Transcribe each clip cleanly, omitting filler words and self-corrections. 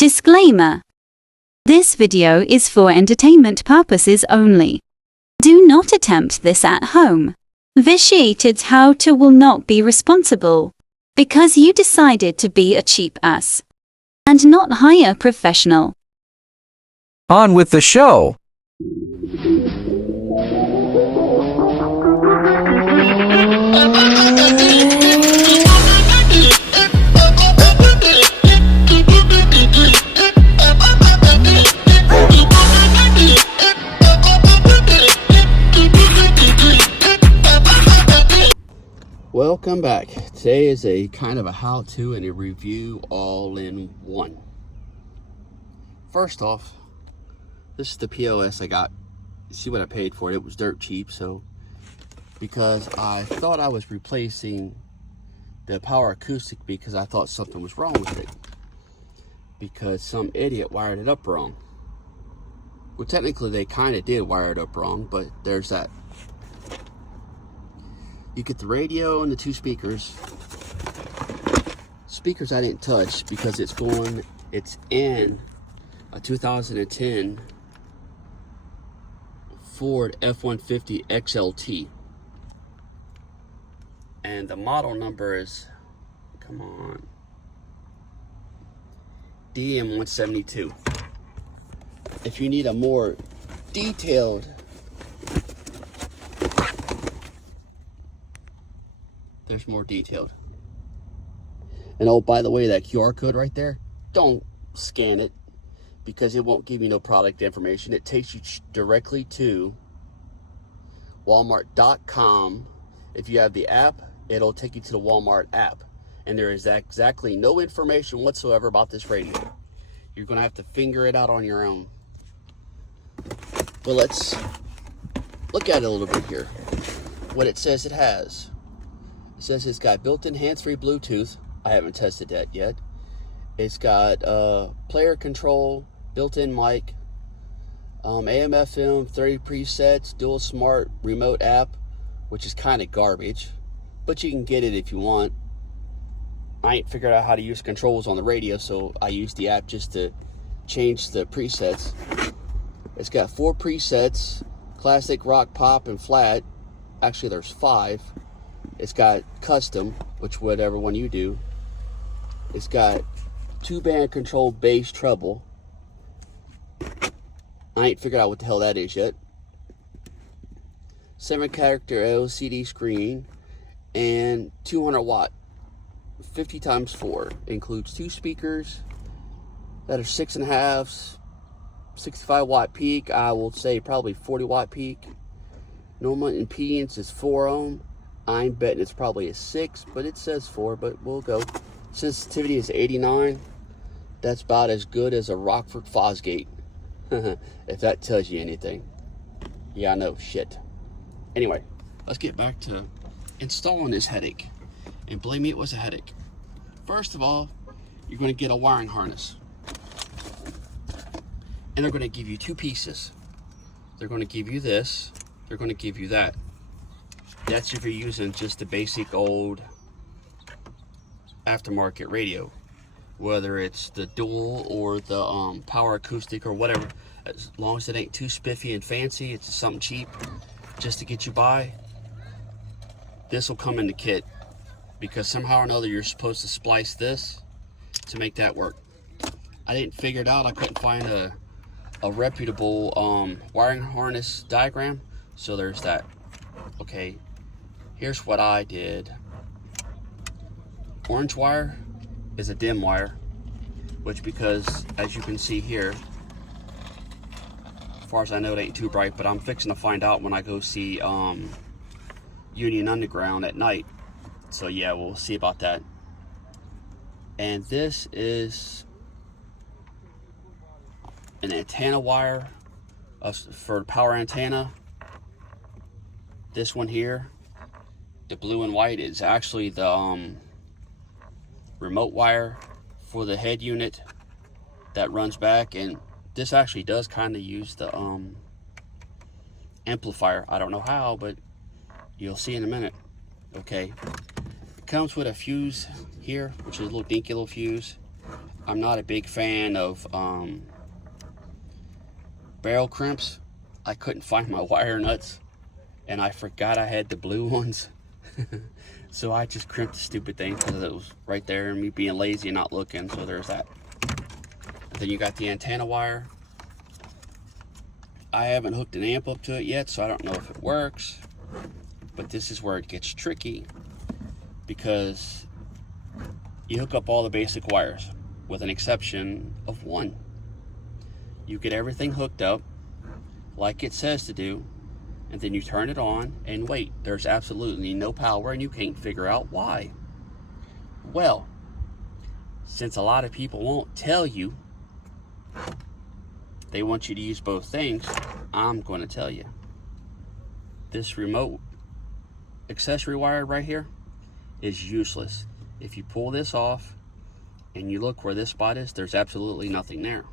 Disclaimer. This video is for entertainment purposes only. Do not attempt this at home. Vitiated how-to will not be responsible because you decided to be a cheap ass and not hire a professional. On with the show. Welcome back. Today is a kind of a how-to and a review all in one. First off, this is the POS I got. See what I paid for it. It was dirt cheap, so because I thought I was replacing the power acoustic because I thought something was wrong with it. Because some idiot wired it up wrong. Well, technically they kind of did wire it up wrong, but there's that. You get the radio and the two speakers. Speakers I didn't touch because it's in a 2010 Ford F150 XLT. And the model number is, come on, DM172. If you need a more detailed there's more detailed. And oh, by the way, that QR code right there, don't scan it because it won't give you no product information. It takes you directly to walmart.com. If you have the app, it'll take you to the Walmart app. And there is exactly no information whatsoever about this radio. You're going to have to figure it out on your own. But let's look at it a little bit here. What it says it has. It says it's got built-in hands-free Bluetooth. I haven't tested that yet. It's got player control, built-in mic, AM, FM, 30 presets, dual smart remote app, which is kind of garbage, but you can get it if you want. I ain't figured out how to use controls on the radio, so I use the app just to change the presets. It's got 4 presets, classic, rock, pop, and flat. Actually, there's 5. It's got custom, which whatever one you do. It's got 2-band control bass treble. I ain't figured out what the hell that is yet. 7-character LCD screen and 200 watt 50 times 4. Includes 2 speakers that are 6.5, 65 watt peak. I will say probably 40 watt peak. Normal impedance is 4 ohm. I'm betting it's probably a 6, but it says 4, but we'll go. Sensitivity is 89. That's about as good as a Rockford Fosgate. If that tells you anything. Yeah, I know, shit. Anyway, let's get back to installing this headache. And believe me, it was a headache. First of all, you're going to get a wiring harness. And they're going to give you 2 pieces. They're going to give you this. They're going to give you that. That's if you're using just the basic old aftermarket radio, whether it's the dual or the power acoustic or whatever. As long as it ain't too spiffy and fancy, it's something cheap just to get you by. This will come in the kit because somehow or another you're supposed to splice this to make that work. I didn't figure it out. I couldn't find a reputable wiring harness diagram, so there's that. Okay. Here's what I did. Orange wire is a dim wire, which because, as you can see here, as far as I know, it ain't too bright, but I'm fixing to find out when I go see Union Underground at night. So yeah, we'll see about that. And this is an antenna wire for power antenna. This one here, the blue and white, is actually the remote wire for the head unit that runs back, and this actually does kind of use the amplifier. I don't know how, but you'll see in a minute. Okay, it comes with a fuse here, which is a little dinky little fuse. I'm not a big fan of barrel crimps. I couldn't find my wire nuts, and I forgot I had the blue ones. So I just crimped the stupid thing because it was right there, and me being lazy and not looking. So there's that. Then you got the antenna wire. I haven't hooked an amp up to it yet, so I don't know if it works. But this is where it gets tricky, because you hook up all the basic wires with an exception of one. You get everything hooked up like it says to do, and then you turn it on and wait. There's absolutely no power, and you can't figure out why. Well, since a lot of people won't tell you, they want you to use both things, I'm going to tell you. This remote accessory wire right here is useless. If you pull this off and you look where this spot is, there's absolutely nothing there.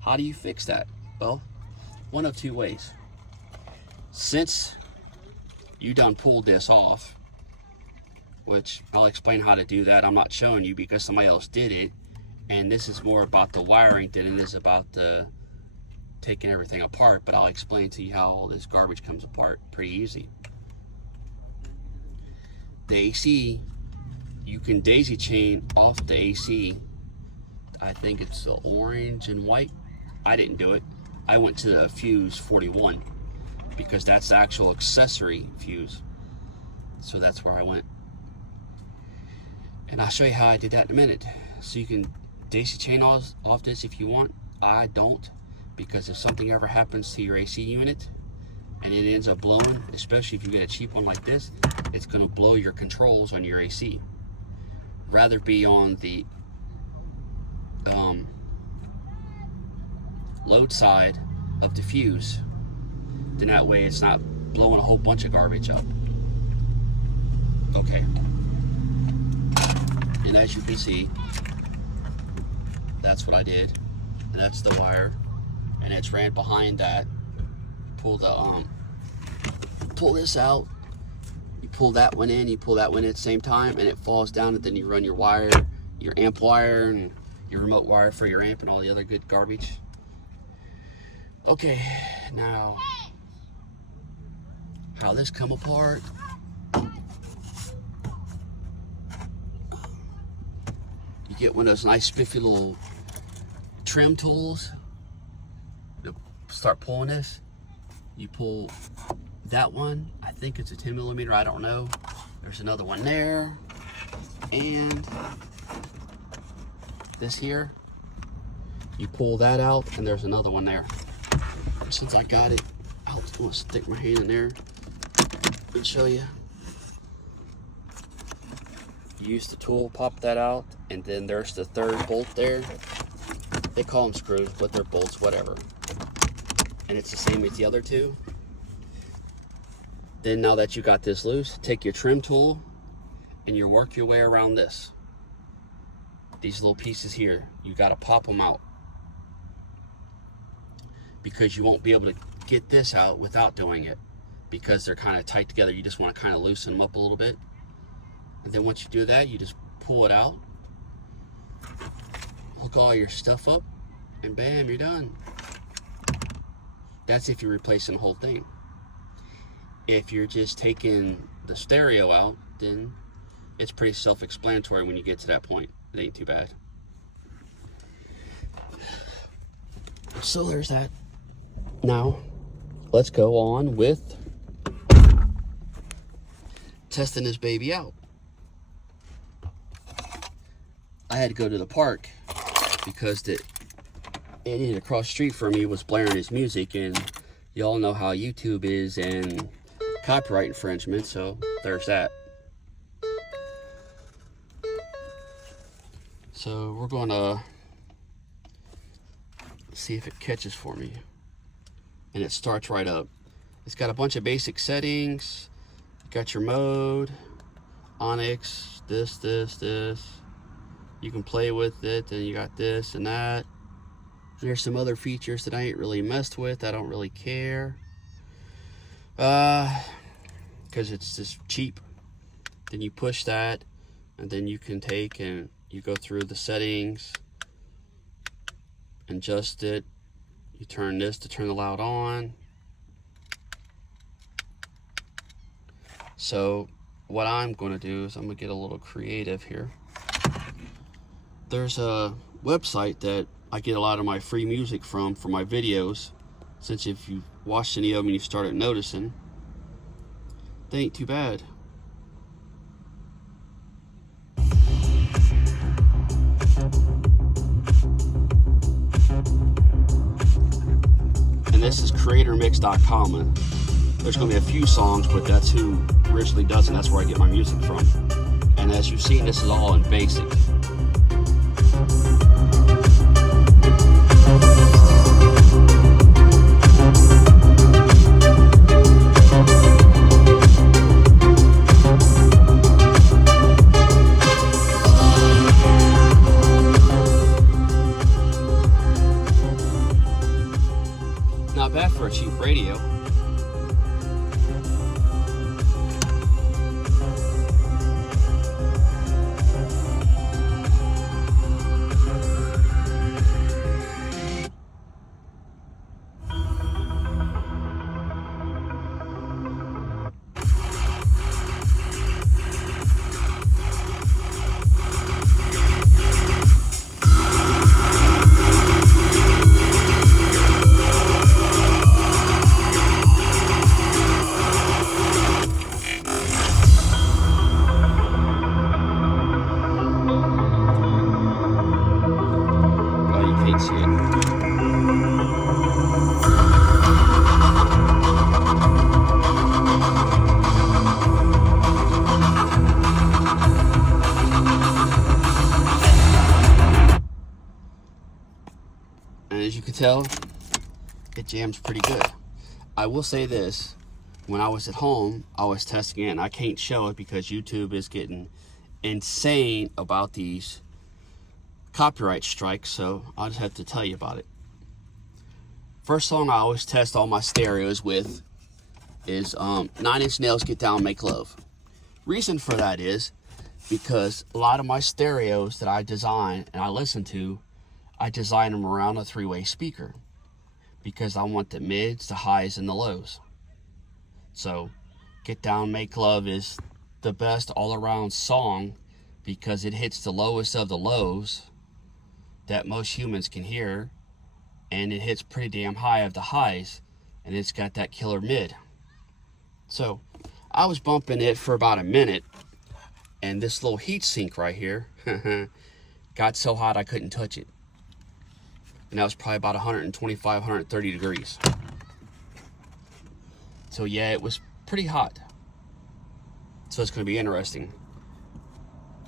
How do you fix that? Well, one of two ways. Since you done pulled this off, which I'll explain how to do that. I'm not showing you because somebody else did it, and this is more about the wiring than it is about the taking everything apart, but I'll explain to you how all this garbage comes apart pretty easy. The AC, you can daisy chain off the AC. I think it's the orange and white. I didn't do it. I went to the fuse 41 because that's the actual accessory fuse. So that's where I went. And I'll show you how I did that in a minute. So you can daisy chain off this if you want. I don't, because if something ever happens to your AC unit and it ends up blowing, especially if you get a cheap one like this, it's going to blow your controls on your AC. Rather be on the load side of the fuse, then that way it's not blowing a whole bunch of garbage up. Okay, and as you can see, that's what I did. And that's the wire, and it's ran behind that. Pull the pull this out, you pull that one in, you pull that one in at the same time, and it falls down, and then you run your wire, your amp wire, and your remote wire for your amp and all the other good garbage. Okay, now how this come apart. You get one of those nice spiffy little trim tools to start pulling this. You pull that one, I think it's a 10 millimeter, I don't know. There's another one there, and this here, you pull that out, and there's another one there. Since I got it, I'm gonna stick my hand in there and show you. Use the tool, pop that out, and then there's the third bolt there. They call them screws, but they're bolts, whatever. And it's the same as the other two. Then now that you got this loose, take your trim tool and you work your way around this. These little pieces here, you gotta pop them out, because you won't be able to get this out without doing it, because they're kind of tight together. You just want to kind of loosen them up a little bit. And then once you do that, you just pull it out, hook all your stuff up, and bam, you're done. That's if you're replacing the whole thing. If you're just taking the stereo out, then it's pretty self-explanatory when you get to that point. It ain't too bad. So there's that. Now, let's go on with testing this baby out. I had to go to the park because the idiot across the street from me was blaring his music, and y'all know how YouTube is and copyright infringement, so there's that. So we're gonna see if it catches for me. And it starts right up. It's got a bunch of basic settings. You got your mode, Onyx, this. You can play with it, and you got this and that. There's some other features that I ain't really messed with. I don't really care. Because it's just cheap. Then you push that, and then you can take and you go through the settings, adjust it. You turn this to turn the loud on. So what I'm going to do is I'm going to get a little creative here. There's a website that I get a lot of my free music from for my videos. Since if you've watched any of them and you started noticing, they ain't too bad. And this is creatormix.com. And there's going to be a few songs, but that's who originally does it. That's where I get my music from. And as you've seen, this is all in basic. Not bad for a cheap radio. See it. And as you can tell, it jams pretty good. I will say this, when I was at home, I was testing it, and I can't show it because YouTube is getting insane about these copyright strikes, so I'll just have to tell you about it. First song I always test all my stereos with is 9 Inch Nails' Get Down, Make Love. Reason for that is because a lot of my stereos that I design and I listen to, I design them around a 3-way speaker because I want the mids, the highs, and the lows. So Get Down, Make Love is the best all-around song because it hits the lowest of the lows that most humans can hear, and it hits pretty damn high of the highs, and it's got that killer mid. So I was bumping it for about a minute, and this little heat sink right here got so hot I couldn't touch it, and that was probably about 125, 130 degrees. So yeah, it was pretty hot. So it's going to be interesting.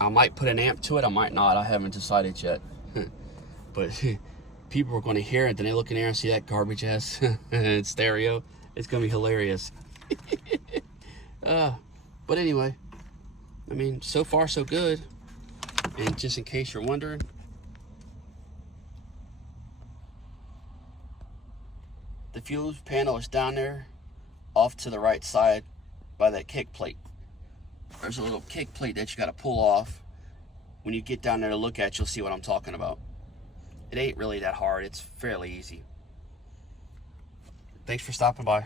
I might put an amp to it, I might not. I haven't decided yet. But people are going to hear it, then they look in there and see that garbage ass stereo. It's going to be hilarious. But anyway, I mean, so far so good. And just in case you're wondering, the fuse panel is down there off to the right side by that kick plate. There's a little kick plate that you got to pull off. When you get down there to look at it, you'll see what I'm talking about. It ain't really that hard. It's fairly easy. Thanks for stopping by.